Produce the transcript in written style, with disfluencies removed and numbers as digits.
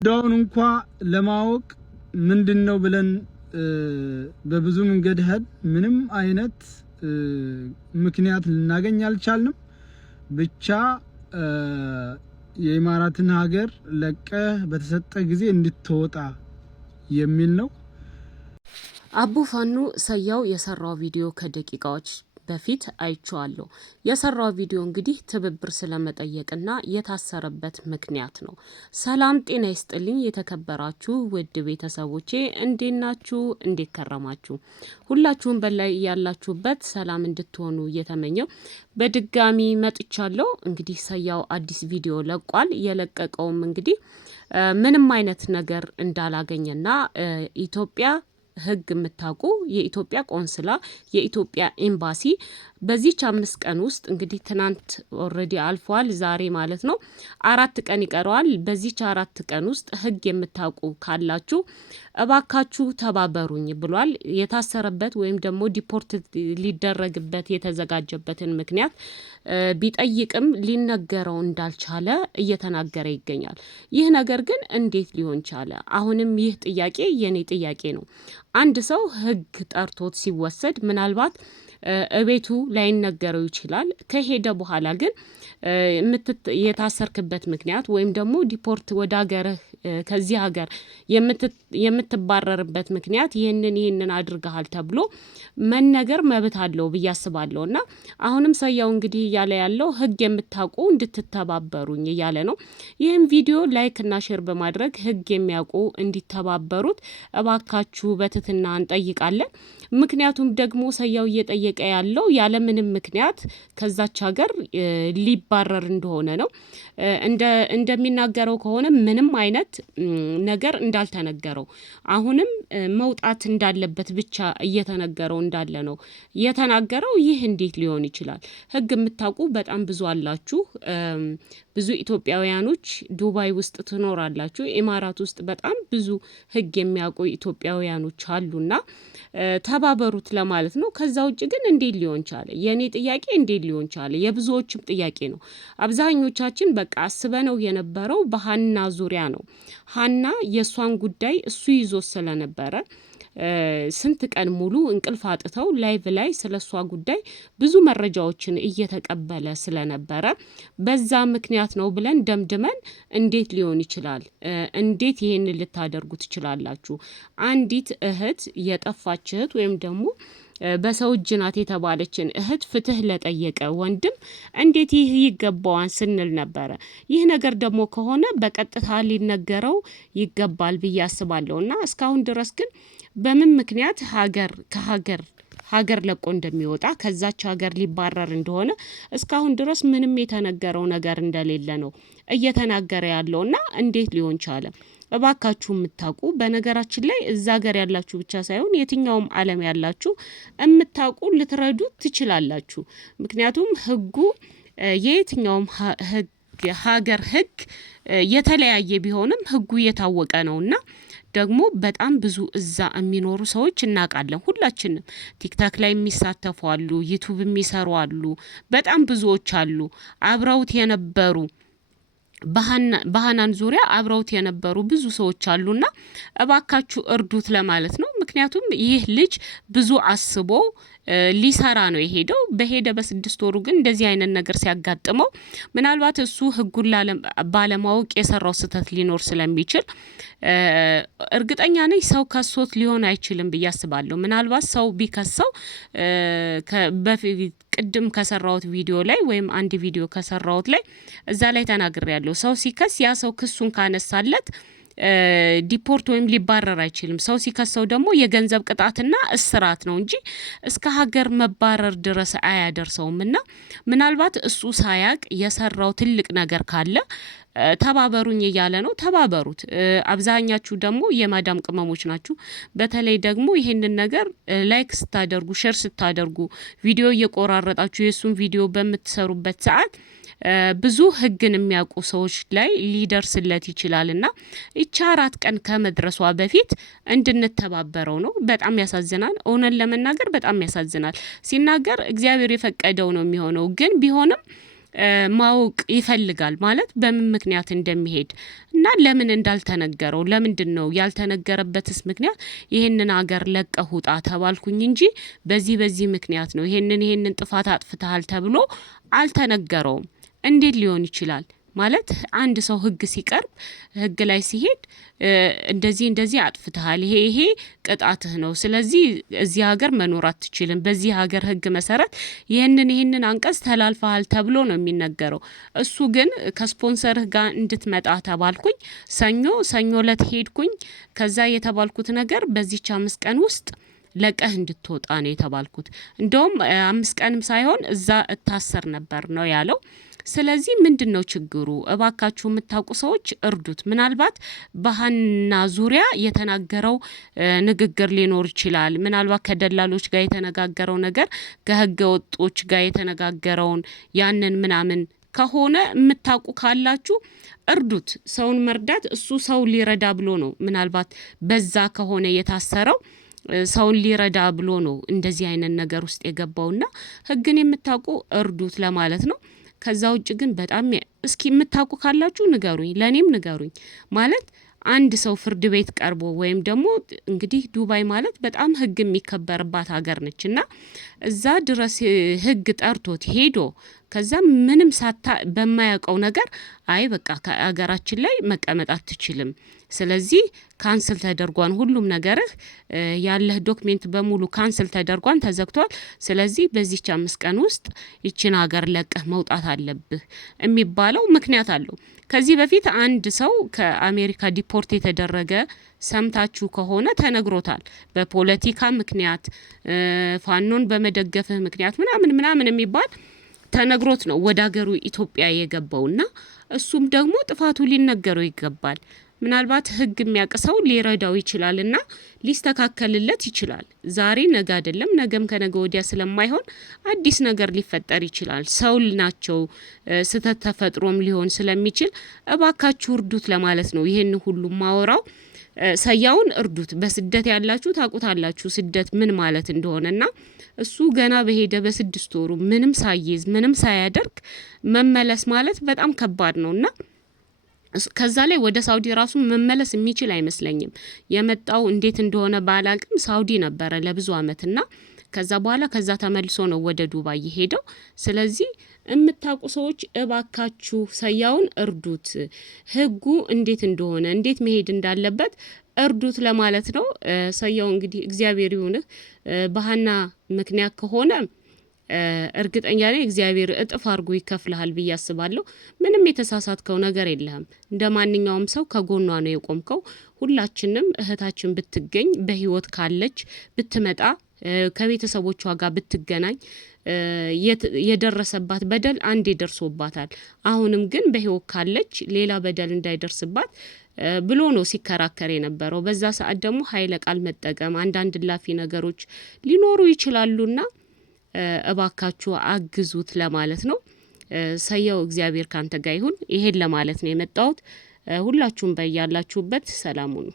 ዳውን እንኳን ለማወቅ ምንድነው ብለን በብዙ መንገድ ሄድ ምንም አይነት ምክንያት ልናገኝ አልቻልንም። ብቻ የኢማራትን ሀገር ለቀህ በተሰጠ ጊዜ እንድትወጣ የሚል ነው። አቡ ፋኖ ሰያው የሰራው ቪዲዮ ከደቂቃዎች በፊት አይቼዋለሁ። የሰራው ቪዲዮ እንግዲህ ትብብር ስለመጠየቅና የታሰረበት ምክንያት ነው። ሰላም ጤና ይስጥልኝ የተከበራችሁ ውድ ቤተሰቦቼ እንዴት ናችሁ? እንዴት ከረማችሁ? ሁላችሁም በላይ ያላችሁበት ሰላም እንድትሆኑ እየተመኘው በድጋሚ መጥቻለሁ። እንግዲህ ሰያው አዲስ ቪዲዮ ለቋል። የለቀቀውም እንግዲህ ምንም አይነት ነገር እንዳላገኘና ኢትዮጵያ ህግ የምታውቁ የኢትዮጵያ ቆንስላ የኢትዮጵያ ኤምባሲ በዚህች 5 ቀን ውስጥ እንግዲህ ትናንት ኦሬዲ አልፏል፣ ዛሬ ማለት ነው 4 ቀን ይቀረዋል። በዚህች 4 ቀን ውስጥ ህግ የምታውቁ ካላችሁ እባካችሁ ተባበሩኝ ብሏል። የታሰረበት ወይም ደግሞ ዲፖርት ሊደረግበት የተዘጋጀበትን ምክንያት ቢጠይቅም ሊነገረው እንዳልቻለ እየተናገረ ይገኛል። ይህ ነገር ግን እንዴት ሊሆን ቻለ? አሁንም ይህ ጥያቄ የኔ ጥያቄ ነው። አንድ ሰው ህግ ጠርቶት ሲወሰድ ምናልባት እቤቱ ላይነገረው ይችላል። ከሄደ በኋላ ግን የታሰርክበት ምክንያት ወይም ደግሞ ዲፖርት ወደ ሀገርህ ከዚህ ሀገር የምትባረርበት ምክንያት ይህንን አድርገሃል ተብሎ መነገር መብት አለው ብዬ አስባለሁ። እና አሁንም ሰያው እንግዲህ እያለ ያለው ህግ የምታውቁ እንድትተባበሩኝ እያለ ነው። ይህም ቪዲዮ ላይክ እና ሼር በማድረግ ህግ የሚያውቁ እንዲተባበሩት እባካችሁ በትህትና እንጠይቃለን። ምክንያቱም ደግሞ ሰያው እየጠየቀ ያለው ያለምንም ምክንያት ከዛች ሀገር ሊባረር እንደሆነ ነው። እንደሚናገረው ከሆነ ምንም አይነት ነገር እንዳልተነገረው አሁንም መውጣት እንዳለበት ብቻ እየተነገረው እንዳለ ነው የተናገረው። ይህ እንዴት ሊሆን ይችላል? ህግ የምታውቁ በጣም ብዙ አላችሁ። ብዙ ኢትዮጵያውያኖች ዱባይ ውስጥ ትኖራላችሁ። ኢማራት ውስጥ በጣም ብዙ ህግ የሚያውቁ ኢትዮጵያውያኖች አሉና ተባበሩት ለማለት ነው። ከዛ ውጭ ግን እንዴት ሊሆን ቻለ? የኔ ጥያቄ እንዴት ሊሆን ቻለ? የብዙዎችም ጥያቄ ነው። አብዛኞቻችን በቃ አስበነው የነበረው በሀና ዙሪያ ነው። ሀና የሷን ጉዳይ እሱ ይዞ ስለነበረ ስንት ቀን ሙሉ እንቅልፍ አጥተው ላይቭ ላይ ስለሷ ጉዳይ ብዙ መረጃዎችን እየተቀበለ ስለነበረ በዛ ምክንያት ነው ብለን ደምድመን እንዴት ሊሆን ይችላል? እንዴት ይሄንን ልታደርጉ ትችላላችሁ? አንዲት እህት የጠፋች እህት ወይም ደግሞ በሰው እጅ ናት የተባለችን እህት ፍትህ ለጠየቀ ወንድም እንዴት ይህ ይገባዋን ስንል ነበረ። ይህ ነገር ደግሞ ከሆነ በቀጥታ ሊነገረው ይገባል ብዬ አስባለሁና እስካሁን ድረስ ግን በምን ምክንያት ሀገር ለቆ እንደሚወጣ ከዛች ሀገር ሊባረር እንደሆነ እስካሁን ድረስ ምንም የተነገረው ነገር እንደሌለ ነው እየተናገረ ያለውና እንዴት ሊሆን ቻለ? እባካችሁ የምታውቁ በነገራችን ላይ እዛ ሀገር ያላችሁ ብቻ ሳይሆን የትኛውም ዓለም ያላችሁ የምታውቁ ልትረዱ ትችላላችሁ። ምክንያቱም ህጉ የየትኛውም ሀገር ህግ የተለያየ ቢሆንም ህጉ የታወቀ ነውና ደግሞ በጣም ብዙ እዛ የሚኖሩ ሰዎች እናውቃለን። ሁላችንም ቲክታክ ላይ የሚሳተፉ አሉ፣ ዩቲዩብ የሚሰሩ አሉ፣ በጣም ብዙዎች አሉ። አብረውት የነበሩ በሀናን ዙሪያ አብረውት የነበሩ ብዙ ሰዎች አሉና እባካችሁ እርዱት ለማለት ነው። ምክንያቱም ይህ ልጅ ብዙ አስቦ ሊሰራ ነው የሄደው። በሄደ በ6 ወሩ ግን እንደዚህ አይነት ነገር ሲያጋጥመው ምናልባት እሱ ህጉን ባለማወቅ የሰራው ስህተት ሊኖር ስለሚችል እርግጠኛ ነኝ ሰው ከሶት ሊሆን አይችልም ብዬ አስባለሁ። ምናልባት ሰው ቢከሰው በፊት ቅድም ከሰራውት ቪዲዮ ላይ ወይም አንድ ቪዲዮ ከሰራውት ላይ እዛ ላይ ተናግሬያለሁ። ሰው ሲከስ ያ ሰው ክሱን ካነሳለት ዲፖርት ወይም ሊባረር አይችልም። ሰው ሲከሰው ደግሞ የገንዘብ ቅጣትና እስራት ነው እንጂ እስከ ሀገር መባረር ድረስ አያደርሰውም። እና ምናልባት እሱ ሳያቅ የሰራው ትልቅ ነገር ካለ ተባበሩኝ እያለ ነው። ተባበሩት። አብዛኛችሁ ደግሞ የማዳም ቅመሞች ናችሁ። በተለይ ደግሞ ይሄንን ነገር ላይክ ስታደርጉ፣ ሼር ስታደርጉ፣ ቪዲዮ እየቆራረጣችሁ የሱን ቪዲዮ በምትሰሩበት ሰዓት ብዙ ህግን የሚያውቁ ሰዎች ላይ ሊደርስለት ይችላልና ይቺ 4 ቀን ከመድረሷ በፊት እንድንተባበረው ነው። በጣም ያሳዝናል። እውነን ለመናገር በጣም ያሳዝናል። ሲናገር እግዚአብሔር የፈቀደው ነው የሚሆነው። ግን ቢሆንም ማወቅ ይፈልጋል ማለት በምን ምክንያት እንደሚሄድ እና ለምን እንዳልተነገረው ለምንድነው ያልተነገረበትስ ምክንያት ይሄንን ሀገር ለቀህ ውጣ ተባልኩኝ እንጂ በዚህ ምክንያት ነው ይሄንን ጥፋት አጥፍተሃል ተብሎ አልተነገረውም። እንዴት ሊሆን ይችላል? ማለት አንድ ሰው ህግ ሲቀርብ ህግ ላይ ሲሄድ እንደዚህ አጥፍተሃል ይሄ ቅጣትህ ነው ስለዚህ እዚህ ሀገር መኖር አትችልም በዚህ ሀገር ህግ መሰረት ይሄንን አንቀጽ ተላልፈሃል ተብሎ ነው የሚነገረው። እሱ ግን ከስፖንሰርህ ጋር እንድትመጣ ተባልኩኝ ሰኞ ለት ሄድኩኝ ከዛ የተባልኩት ነገር በዚህች 5 ቀን ውስጥ ለቀህ እንድትወጣ ነው የተባልኩት። እንደውም 5 ቀንም ሳይሆን እዛ እታሰር ነበር ነው ያለው። ስለዚህ ምንድነው ችግሩ? እባካችሁ የምታውቁ ሰዎች እርዱት። ምናልባት በሃና ዙሪያ የተናገረው ንግግር ሊኖር ይችላል። ምናልባት ከደላሎች ጋር የተነጋገረው ነገር ከህገ ወጦች ጋር የተነጋገረውን ያንን ምናምን ከሆነ የምታውቁ ካላችሁ እርዱት። ሰውን መርዳት እሱ ሰው ሊረዳ ብሎ ነው። ምናልባት በዛ ከሆነ የታሰረው ሰውን ሊረዳ ብሎ ነው እንደዚህ አይነት ነገር ውስጥ የገባውና ህግን የምታውቁ እርዱት ለማለት ነው። ከዛ ውጭ ግን በጣም እስኪ የምታውቁ ካላችሁ ንገሩኝ፣ ለኔም ንገሩኝ። ማለት አንድ ሰው ፍርድ ቤት ቀርቦ ወይም ደግሞ እንግዲህ ዱባይ ማለት በጣም ህግ የሚከበርባት ሀገር ነችና እዛ ድረስ ህግ ጠርቶት ሄዶ ከዛ ምንም በማያውቀው ነገር አይ በቃ ከሀገራችን ላይ መቀመጥ አትችልም ስለዚህ ካንስል ተደርጓን ሁሉም ነገርህ ያለህ ዶክመንት በሙሉ ካንስል ተደርጓን ተዘግቷል ስለዚህ በዚህች 5 ቀን ውስጥ ይችን ሀገር ለቀህ መውጣት አለብህ የሚባለው ምክንያት አለው። ከዚህ በፊት አንድ ሰው ከአሜሪካ ዲፖርት የተደረገ ሰምታችሁ ከሆነ ተነግሮታል። በፖለቲካ ምክንያት ፋኖን በመደገፍህ ምክንያት ምናምን የሚባል ተነግሮት ነው ወደ ሀገሩ ኢትዮጵያ የገባውና እሱም ደግሞ ጥፋቱ ሊነገረው ይገባል። ምናልባት ህግ የሚያቅሰው ሊረዳው ይችላልና ሊስተካከልለት ይችላል። ዛሬ ነገ አይደለም ነገም ከነገ ወዲያ ስለማይሆን አዲስ ነገር ሊፈጠር ይችላል። ሰው ናቸው ስተት ተፈጥሮም ሊሆን ስለሚችል እባካችሁ እርዱት ለማለት ነው ይሄን ሁሉ ማወራው። ሰያውን እርዱት። በስደት ያላችሁ ታውቁታላችሁ ስደት ምን ማለት እንደሆነና እሱ ገና በሄደ በ6 ወሩ ምንም ሳይዝ ምንም ሳያደርግ መመለስ ማለት በጣም ከባድ ነውና ከዛ ላይ ወደ ሳውዲ ራሱ መመለስ የሚችል አይመስለኝም። የመጣው እንዴት እንደሆነ ባላቅም ሳውዲ ነበረ ለብዙ አመትና ከዛ በኋላ ከዛ ተመልሶ ነው ወደ ዱባይ ሄደው። ስለዚህ የምታውቁ ሰዎች እባካችሁ ሰያውን እርዱት። ህጉ እንዴት እንደሆነ እንዴት መሄድ እንዳለበት እርዱት ለማለት ነው። ሰያው እንግዲህ እግዚአብሔር ይሁንህ። በሃና ምክንያት ከሆነ እርግጠኛ ነኝ እግዚአብሔር እጥፍ አድርጎ ይከፍልሃል ብዬ አስባለሁ። ምንም የተሳሳትከው ነገር የለህም። እንደማንኛውም ሰው ከጎኗ ነው የቆምከው። ሁላችንም እህታችን ብትገኝ በህይወት ካለች ብትመጣ ከቤተሰቦቿ ጋር ብትገናኝ የደረሰባት በደል አንዴ ደርሶባታል። አሁንም ግን በህይወት ካለች ሌላ በደል እንዳይደርስባት ብሎ ነው ሲከራከር የነበረው። በዛ ሰዓት ደግሞ ኃይለ ቃል መጠቀም አንዳንድ ላፊ ነገሮች ሊኖሩ ይችላሉና እባካችሁ አግዙት ለማለት ነው። ሰያው እግዚአብሔር ካንተ ጋር ይሁን። ይሄን ለማለት ነው የመጣሁት። ሁላችሁም በያላችሁበት ሰላም ሁኑ።